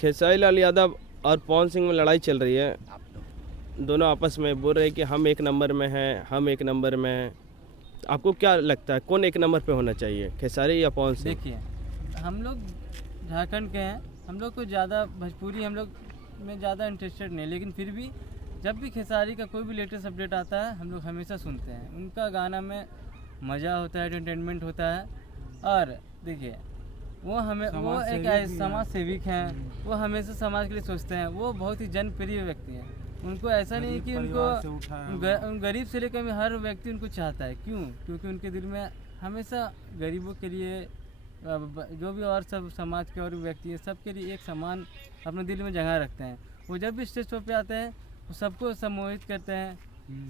खेसारी लाल यादव और पवन सिंह में लड़ाई चल रही है। दोनों आपस में बोल रहे हैं कि हम एक नंबर में हैं, हम एक नंबर में हैं। आपको क्या लगता है कौन एक नंबर पे होना चाहिए, खेसारी या पवन सिंह? देखिए, हम लोग झारखंड के हैं, हम लोग को ज़्यादा भोजपुरी हम लोग में ज़्यादा इंटरेस्टेड नहीं, लेकिन फिर भी जब भी खेसारी का कोई भी लेटेस्ट अपडेट आता है हम लोग हमेशा सुनते हैं। उनका गाना में मज़ा होता है, एंटरटेनमेंट होता है। और देखिए, वो एक समाज सेविक हैं, वो हमेशा समाज के लिए सोचते हैं। वो बहुत ही जनप्रिय व्यक्ति हैं। उनको ऐसा नहीं कि उनको गरीब से लेकर हर व्यक्ति उनको चाहता है। क्यों? क्योंकि उनके दिल में हमेशा गरीबों के लिए, जो भी और सब समाज के और व्यक्ति है, सबके लिए एक समान अपने दिल में जगह रखते हैं। वो जब भी स्टेज पे आते हैं वो सबको सम्मोहित करते हैं,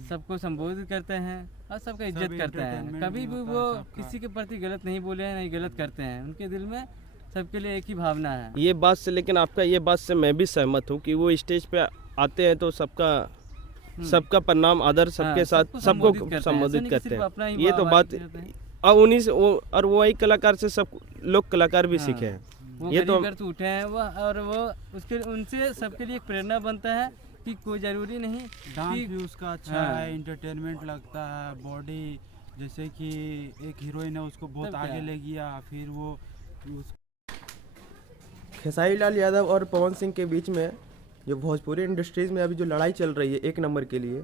सबको संबोधित करते हैं और सबका इज्जत करते हैं। कभी भी वो किसी के प्रति गलत नहीं बोले हैं, नहीं गलत करते हैं। उनके दिल में सबके लिए एक ही भावना है। ये बात से, लेकिन आपका ये बात से मैं भी सहमत हूँ कि वो स्टेज पे आते हैं तो सबका प्रणाम आदर सबके साथ सबको संबोधित करते हैं। ये तो बात, और उन्हीं से और वही कलाकार से सब लोग कलाकार भी सीखे हैं। वो ये तो उठे हैं वो, और वो उसके उनसे सबके लिए एक प्रेरणा बनता है कि कोई ज़रूरी नहीं डांस भी उसका अच्छा है, इंटरटेनमेंट लगता है। बॉडी जैसे कि एक हीरोइन है, उसको बहुत आगे ले गया। फिर वो खेसारी लाल यादव और पवन सिंह के बीच में जो भोजपुरी इंडस्ट्रीज़ में अभी जो लड़ाई चल रही है एक नंबर के लिए,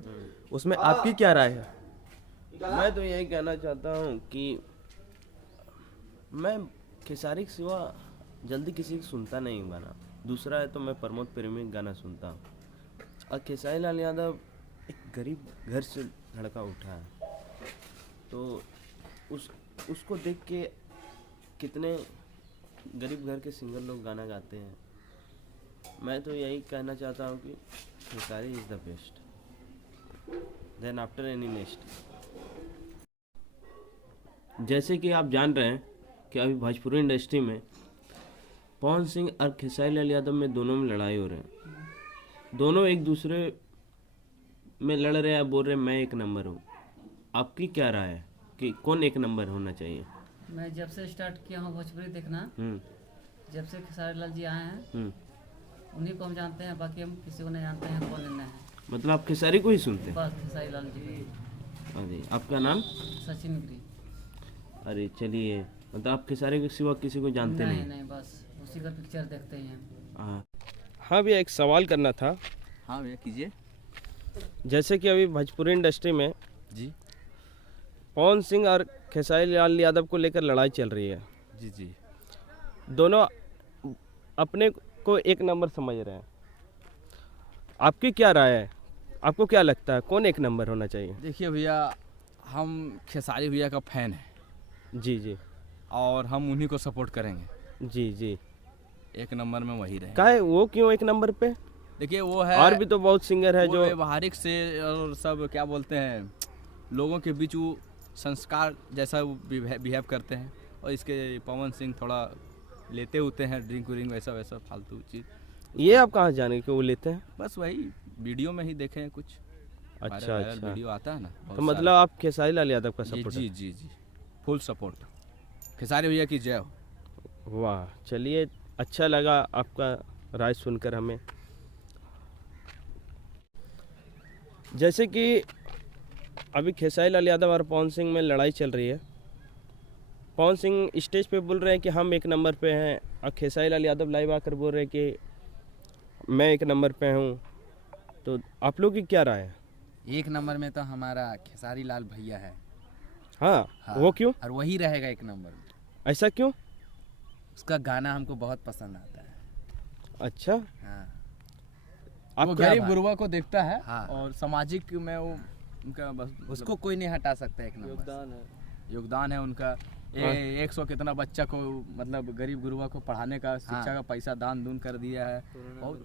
उसमें आपकी क्या राय है? मैं तो यही कहना चाहता हूँ कि मैं खेसारी के सिवा जल्दी किसी को सुनता नहीं हूँ गाना। दूसरा है तो मैं प्रमोद प्रेमी गाना सुनता हूँ। और खेसारी लाल यादव एक गरीब घर से लड़का उठा है, तो उसको देख के कितने गरीब घर के सिंगर लोग गाना गाते हैं। मैं तो यही कहना चाहता हूँ कि Khesari is the best then after any next. जैसे कि आप जान रहे हैं कि अभी भोजपुरी इंडस्ट्री में पवन सिंह और खेसारी लाल यादव में दोनों में लड़ाई हो रही है। दोनों एक दूसरे में लड़ रहे हैं, बोल रहे हैं मैं एक नंबर हूँ। आपकी क्या राय है कि कौन एक नंबर होना चाहिए? मैं जब से स्टार्ट किया हूँ भोजपुरी देखना, जब से खेसारी लाल जी आए हैं उन्हीं को हम जानते हैं, बाकी हम किसी को नहीं जानते हैं कौन लेना है। मतलब आप खेसारी को ही सुनते हैं? बस खेसारी लाल जी। अरे आपका नाम? सचिन गिरी। अरे चलिए, मतलब आप खेसारी के सिवा किसी को जानते नहीं? नहीं, बस उसी का पिक्चर देखते ही हैं। हाँ भैया, एक सवाल करना था। हाँ भैया कीजिए। जैसे कि अभी भोजपुरी इंडस्ट्री में जी पवन सिंह और खेसारी लाल यादव को लेकर लड़ाई चल रही है। जी जी। दोनों अपने को एक नंबर समझ रहे हैं। आपकी क्या राय है? आपको क्या लगता है कौन एक नंबर होना चाहिए? देखिए भैया, हम खेसारी भैया का फैन है। जी जी। और हम उन्हीं को सपोर्ट करेंगे। जी जी। एक नंबर में वही रहे। क्या है वो, क्यों एक नंबर पे? देखिए वो है, और भी तो बहुत सिंगर है जो व्यवहारिक से और सब क्या बोलते हैं, लोगों के बीच वो संस्कार जैसा बिहेव करते हैं। और इसके पवन सिंह थोड़ा लेते होते हैं ड्रिंक व्रिंक, वैसा वैसा फालतू चीज़। ये आप कहाँ जाने के वो लेते हैं? बस वही वीडियो में ही देखे हैं कुछ। अच्छा अच्छा। वीडियो आता है ना, तो मतलब आप खेसारी लाल यादव का सपोर्ट? जी जी जी, फुल सपोर्ट। खेसारी भैया की जय हो। वाह, चलिए अच्छा लगा आपका राय सुनकर हमें। जैसे कि अभी खेसारी लाल यादव और पवन सिंह में लड़ाई चल रही है। पवन सिंह स्टेज पे बोल रहे हैं कि हम एक नंबर पे हैं, और खेसारी लाल यादव लाइव आकर बोल रहे हैं कि मैं एक नंबर पे हूँ। तो आप लोग की क्या राय है? एक नंबर में तो हमारा खेसारी लाल भैया है। हाँ, हाँ, वो क्यों? और वही रहेगा एक नंबर में। ऐसा क्यों? उसका गाना हमको बहुत पसंद आता है। अच्छा। हाँ, वो गरीब गुरुआ को देखता है। हाँ, और सामाजिक में वो उनका बस उसको कोई नहीं हटा सकता। एक नंबर योगदान है उनका। 100 कितना बच्चा को, मतलब गरीब गुरुआ को पढ़ाने का, शिक्षा का पैसा दान दून कर दिया है। बहुत